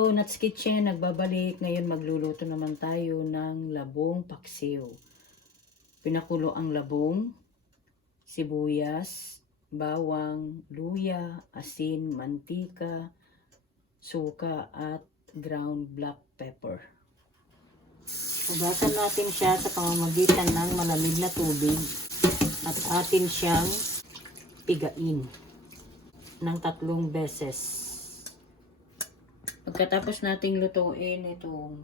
Hello, Nats Kitchen, nagbabalik. Ngayon magluluto naman tayo ng labong paksiw. Pinakulo ang labong, sibuyas, bawang, luya, asin, mantika, suka at ground black pepper. Hugasan natin siya sa pamamagitan ng malamig na tubig at atin siyang pigain ng 3 beses. Pagkatapos nating lutuin itong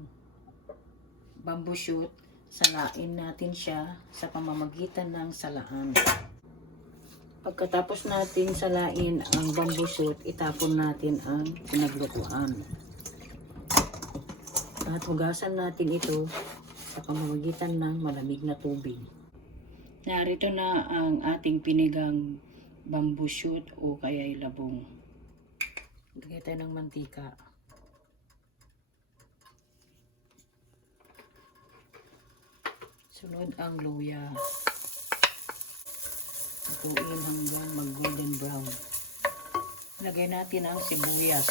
bamboo shoot, salain natin siya sa pamamagitan ng salaan. Pagkatapos nating salain ang bamboo shoot, itapon natin ang pinaglutuan. At hugasan natin ito sa pamamagitan ng malamig na tubig. Narito na ang ating pinigang bamboo shoot o kaya labong. Lagay tayo ng mantika. Sunod ang luya. Lutuin hanggang mag-golden brown. Lagay natin ang sibuyas.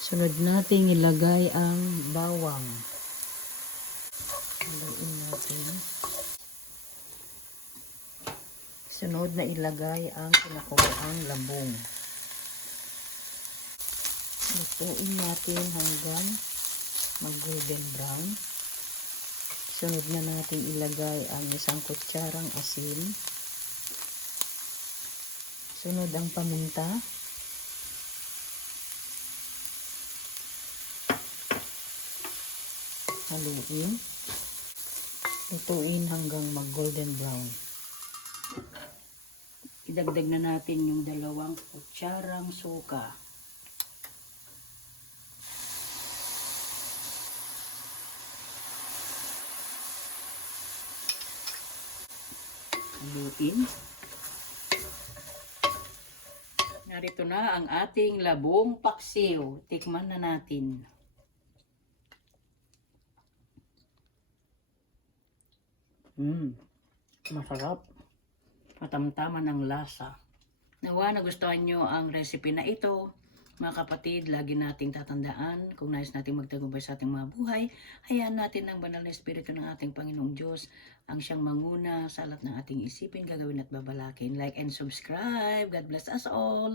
Sunod natin ilagay ang bawang. Haluin natin. Sunod na ilagay ang pinakuloang labong. Lutuin natin hanggang mag-golden brown. Sunod na natin ilagay ang 1 kutsarang asin. Sunod ang paminta. Haluin. Lutuin hanggang mag-golden brown. Idagdag na natin yung 2 kutsarang suka. Haluin. Narito na ang ating labong paksiw. Tikman na natin. Masarap. Matamtaman ang lasa. Nawa nagustuhan nyo ang recipe na ito. Mga kapatid, lagi nating tatandaan, kung nais nating magtagumpay sa ating mga buhay, hayaan natin ang banal na espiritu ng ating Panginoong Diyos ang siyang manguna sa lahat ng ating isipin, gagawin at babalakin. Like and subscribe. God bless us all.